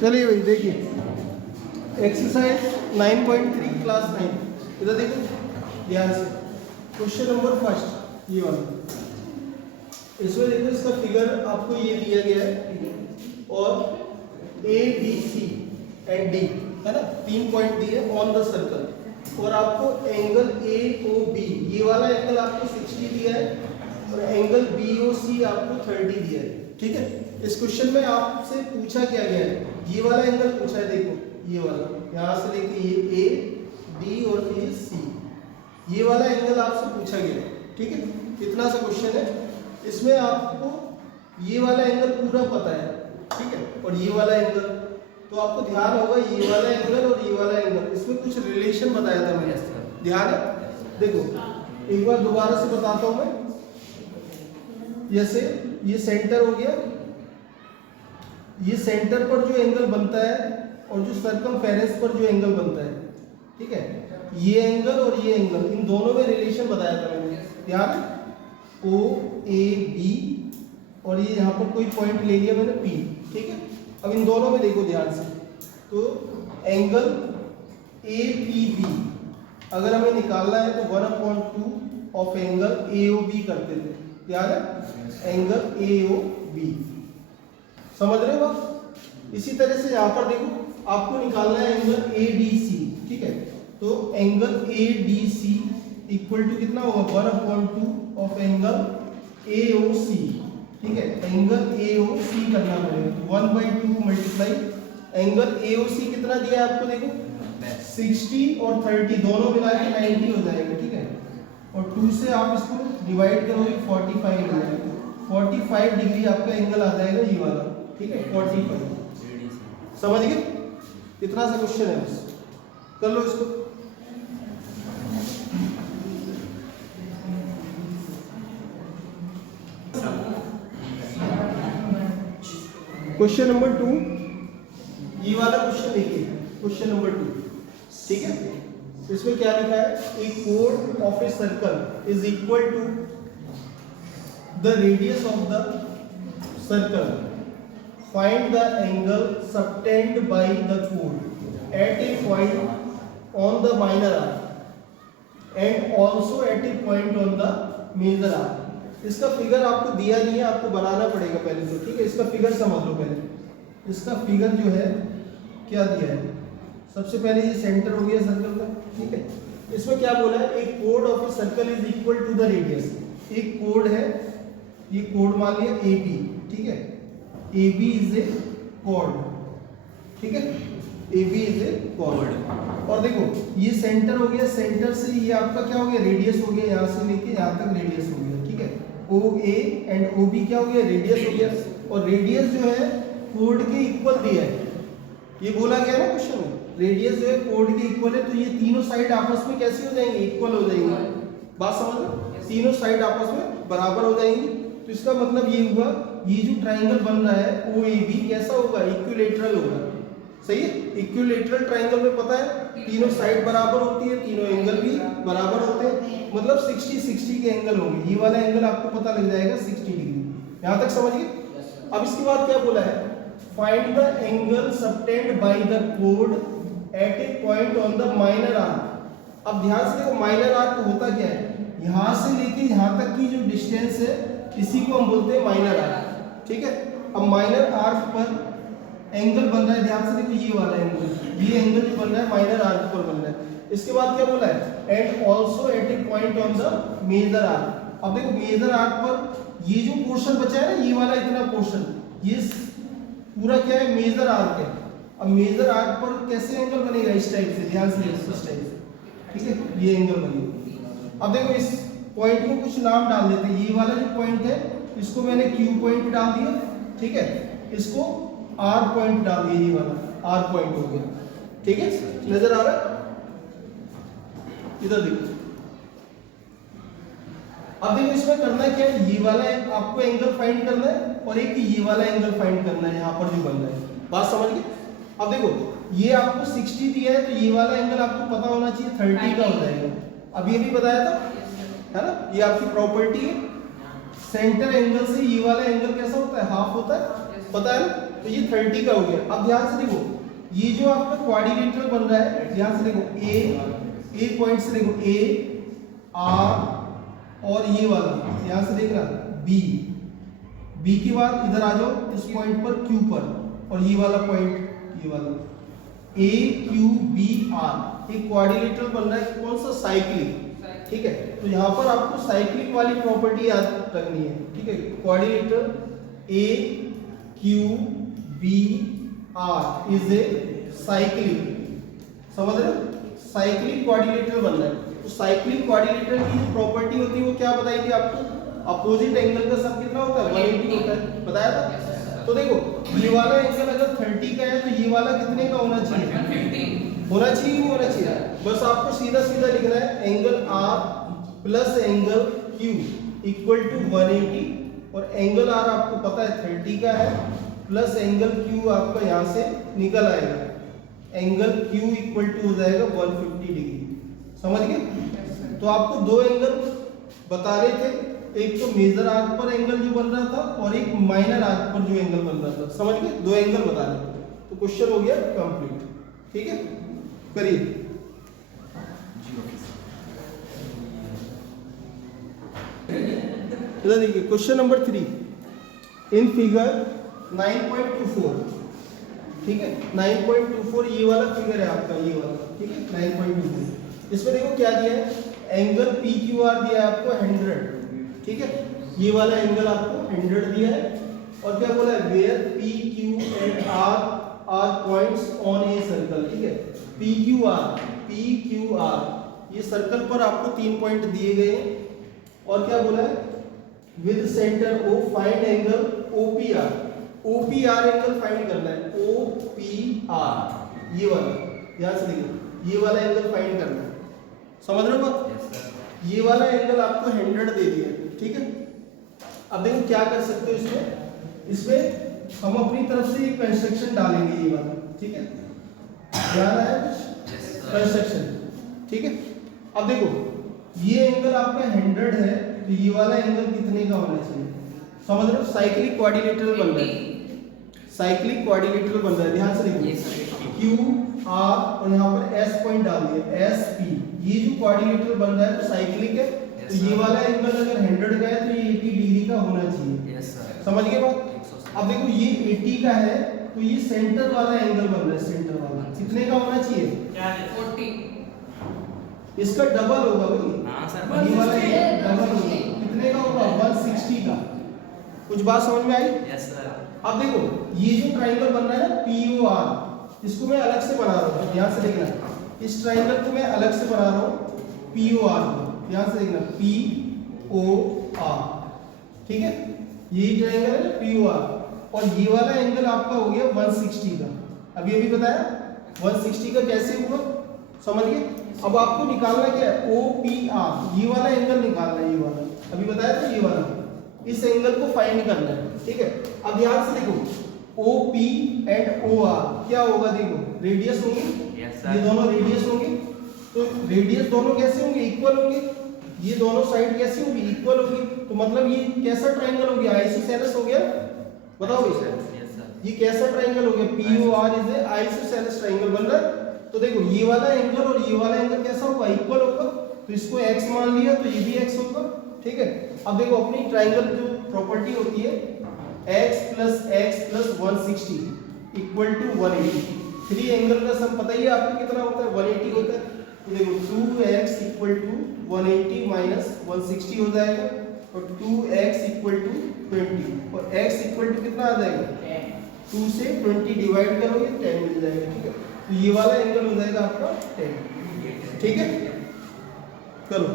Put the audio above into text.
चलिए भाई देखिए एक्सरसाइज 9.3 क्लास 9 इधर देखो ध्यान से। क्वेश्चन नंबर फर्स्ट ये वाला, इसमें देखो इसका फिगर आपको ये दिया गया है और A B C and D है ना, 3 पॉइंट दिए ऑन द सर्कल और आपको एंगल ए ओ बी ये वाला एंगल आपको 60 दिया है और एंगल बी ओ सी आपको 30 दिया है। ठीक है, इस क्वेश्चन में आपसे पूछा क्या गया है, ये वाला एंगल पूछा है, देखो ये वाला यहाँ से लेके ये ए बी और ये सी, ये वाला एंगल आपसे पूछा गया है। ठीक है, इतना सा क्वेश्चन है, इसमें आपको ये वाला एंगल पूरा पता है। ठीक है, और ये वाला एंगल तो आपको ध्यान होगा, ये वाला एंगल और ये वाला एंगल इसमें कुछ रिलेशन बताया था मैंने, ध्यान है। देखो एक बार दोबारा से बताता हूं मैं, जैसे ये सेंटर हो गया, ये सेंटर पर जो एंगल बनता है और जो सर्कमफेरेंस पर जो एंगल बनता है, ठीक है, ये एंगल और ये एंगल इन दोनों में रिलेशन बताया था मैंने, ध्यान है। ओ ए बी और ये यहाँ पर कोई पॉइंट ले लिया मैंने पी। ठीक है, अब इन दोनों में देखो ध्यान से, तो एंगल ए पी बी अगर हमें निकालना है तो 1/2 of angle A O B करते थे, याद है, एंगल ए ओ बी, समझ रहे हो आप। इसी तरह से यहाँ पर देखो आपको निकालना है एंगल ए डी सी। ठीक है, तो angle A D C equal to कितना होगा, 1/2 ऑफ एंगल ए ओ सी। ठीक है, एंगल ए ओ सी करना पड़ेगा, तो 1/2 मल्टीप्लाई एंगल ए ओ सी कितना दिया है आपको, देखो 60 और 30 दोनों मिला के 90 हो जाएगा। ठीक है, और 2 से आप इसको डिवाइड करोगे 45 हो जाएगा, 45 डिग्री आपका एंगल आ जाएगा ये वाला। ठीक है, 45, समझ गए, इतना सा क्वेश्चन है, बस कर लो इसको। क्वेश्चन नंबर 2, ये वाला क्वेश्चन देखिए, क्वेश्चन नंबर 2। ठीक है, इसमें क्या लिखा है, ए code of a circle is equal to the radius of the circle, find the angle subtended by the कोड at a point on the minor arc and also at a point on the major arc. इसका figure आपको दिया नहीं है, आपको बनाना पड़ेगा पहले तो। ठीक है, इसका फिगर समझ लो पहले। इसका फिगर जो है क्या दिया है, सबसे पहले ये सेंटर हो गया सर्कल का। ठीक है, इसमें क्या बोला है, एक कोड of a circle is equal to the radius. एक कोड है, ये कोड मान लिया ए बी। ठीक है, ए बी इज ए कोड। ठीक है, ए बी इज ए कोड। और देखो ये सेंटर हो गया, सेंटर से ये आपका क्या हो गया, रेडियस हो गया, यहाँ से लेके यहाँ तक रेडियस हो गया। ठीक है, ओ ए एंड ओ बी क्या हो गया, रेडियस हो गया, और रेडियस जो है कोड के इक्वल दिया है, ये बोला गया ना क्वेश्चन में, रेडियस जो है कोड के इक्वल है, तो ये तीनों साइड आपस में कैसी हो जाएंगी, इक्वल हो जाएंगी। बात समझ लो, तीनों साइड आपस में बराबर हो जाएंगी। तो इसका मतलब ये हुआ, ये जो ट्राइंगल बन रहा है ओ ए बी कैसा होगा, इक्विलेटरल होगा। सही है, इक्विलेटरल ट्राइंगल में पता है तीनों साइड बराबर होती है, तीनों एंगल भी बराबर होते हैं, मतलब 60 के एंगल होंगे। ये वाला एंगल आपको पता लग जाएगा 60 डिग्री। यहाँ तक समझिए। अब इसके बाद क्या बोला है, find the angle subtended by the कोड at a point on the minor arc. अब ध्यान से देखो, माइनर आर्क होता क्या है, यहाँ से लेके यहाँ तक की जो डिस्टेंस है इसी को हम बोलते हैं माइनर आर्क। ठीक है, अब माइनर आर्क पर एंगल बन रहा है, ध्यान से देखो ये वाला एंगल, ये एंगल जो बन रहा है माइनर आर्क पर बन रहा है। इसके बाद क्या बोला है, and also at a point on the major arc. अब देखो मेजर आर्क पर ये जो पोर्शन बचा है ना, ये वाला इतना पोर्शन, ये पूरा क्या है, मेजर आर्क है। अब मेजर आर्क पर कैसे एंगल बनेगा, इस टाइप से, ध्यान से इस टाइप से। ठीक है, ये एंगल बनेगा। अब देखो इस पॉइंट को कुछ नाम डाल देते हैं, ये वाला जो पॉइंट है इसको मैंने क्यू पॉइंट डाल दिया। ठीक है, इसको आर पॉइंट डाल दिया, ये वाला आर पॉइंट हो गया। ठीक है, नजर आ रहा है, इधर देखो। अब देखो इसमें करना क्या है, ये वाला आपको एंगल फाइंड करना है और एक ये वाला एंगल फाइंड करना है, यहाँ पर जो बन रहा है। बात समझ गए। अब देखो ये आपको 60 दिया है, तो ये वाला एंगल आपको पता होना चाहिए 30 का हो जाएगा। अब ये भी बताया था, है ना, ये आपकी प्रॉपर्टी है। सेंटर एंगल से ये वाला एंगल कैसा होता है, हाफ होता है, पता है ना। तो ये 30 का हो गया। अब ध्यान से देखो, ये जो आपका क्वाड्रिलेटरल बन रहा है, ध्यान से देखो, ए पॉइंट से देखो, ए आर और ये वाला ध्यान से देखना बी के बाद इधर आ जाओ इस पॉइंट पर क्यू पर, और ये वाला पॉइंट, ये वाला ए क्यू बी आर, एक क्वाड्रिलेटरल बन रहा है, कौन सा, साइक्लिक। ठीक है, तो यहाँ पर आपको साइक्लिक वाली प्रॉपर्टी याद रखनी है। ठीक है, quadrilateral A Q B R is a cyclic, समझ रहे हो, साइक्लिक क्वाड्रिलेटरल बन रहा है। तो साइक्लिक क्वाड्रिलेटरल की जो प्रॉपर्टी होती है वो क्या बताई थी आपको, अपोजिट एंगल का सम कितना होता है, 180 होता है, बताया था। तो देखो ये वाला एंगल अगर 30 का है तो ये वाला कितने का होना चाहिए, 150 होना चाहिए, नहीं होना चाहिए। बस आपको सीधा सीधा लिखना है angle R plus angle Q equal to 180, और एंगल आर आपको पता है 30 का है, प्लस एंगल क्यू आपका यहाँ से निकल आएगा, एंगल क्यू इक्वल टू हो जाएगा 150 डिग्री। समझ गए। तो आपको दो एंगल बता रहे थे, एक तो मेजर आर्क पर एंगल जो बन रहा था और एक माइनर आर्क पर जो एंगल बन रहा था, समझ गए, दो एंगल बता रहे थे। तो क्वेश्चन हो गया कंप्लीट। ठीक है, करिए। इधर देखिए क्वेश्चन नंबर 3 इन फिगर 9.24। ठीक है, 9.24 ये वाला फिगर है आपका, ये वाला। ठीक है, 9.24 इसमें देखो क्या दिया है, एंगल पी क्यू आर दिया है आपको 100। ठीक है, ये वाला एंगल आपको 100 दिया है, और क्या बोला है, where P Q and R points on a circle. ठीक है, पी क्यू आर ये सर्कल पर आपको 3 पॉइंट दिए गए हैं, और क्या बोला है, with centre O find angle OPR. OPR angle find करना है, ओपीआर ये वाला, ध्यान से देखो, ये वाला एंगल फाइंड करना है, समझ रहे हो बात। ये वाला एंगल आपको 100 दे दिया है। ठीक है, अब देखो क्या कर सकते हो इसमें हम अपनी तरफ से एक कंस्ट्रक्शन डालेंगे, ये वाला। ठीक है, ध्यान आया कुछ, कंस्ट्रक्शन। ठीक है, अब देखो ये एंगल आपका 100 है, तो ये वाला एंगल कितने का होना चाहिए, समझ रहे हो, साइक्लिक क्वाड्रिलेटरल बन रहा है, साइक्लिक क्वाड्रिलेटरल बन रहा है। ध्यान से देखो, क्यू आर और यहाँ पर एस पॉइंट डाल दिया, एस पी, ये जो क्वाड्रिलेटरल बन रहा है तो साइक्लिक है, तो ये वाला एंगल अगर 100 का है तो ये 80 डिग्री का होना चाहिए। समझ गए बात। अब देखो ये 80 का है, तो ये सेंटर वाला एंगल बन रहा है, सेंटर वाला कितने का होना चाहिए, 40। इसका डबल होगा भाई, ये वाला डबल होगा, कितने का होगा, 160 का। कुछ बात समझ में आई। अब देखो ये जो ट्राइंगल बन रहा है ना POR, इसको मैं अलग से बना रहा हूँ, ध्यान से देखना, इस ट्राइंगल को मैं अलग से बना रहा हूँ POR को, ध्यान से देखना, POR। ठीक है, यही ट्राइंगल है POR, और ये वाला एंगल आपका हो गया 160 का। अभी बताया 160 का कैसे हुआ, समझ गए। अब आपको निकालना क्या है, OPR, ये वाला एंगल निकालना है, ये वाला अभी बताया था, ये वाला, इस एंगल को फाइंड करना है। ठीक है, अब ध्यान से देखो OP एंड OR क्या होगा, देखो रेडियस होंगे, ये दोनों रेडियस होंगे, तो रेडियस दोनों कैसे होंगे, इक्वल होंगे, ये दोनों साइड कैसी होगी, इक्वल होगी, तो मतलब ये कैसा ट्राइंगल हो गया, आइसोसेलेस हो गया। बताओ ये कैसा ट्राइंगल हो गया, POR is a isosceles triangle बन रहा है। तो देखो ये वाला एंगल और ये वाला एंगल कैसा होगा, इक्वल होगा, तो इसको x मान लिया तो ये भी x होगा। ठीक है, अब देखो अपनी ट्राइंगल जो प्रॉपर्टी होती है, x plus 160 equal to 180। 3 angle का सम पता ही है आपको कितना होता है, 180 होता है। तो देखो 2x इक्वल टू 180 माइनस 160 हो जाएगा, और 2x इक्वल टू 20, और x इक्वल टू कितना आ जाएगा, 2 से 20 डिवाइड करोगे 10 मिल जाएगा। ठीक है, तो ये वाला एंगल हो जाएगा आपका 10। ठीक है, करो।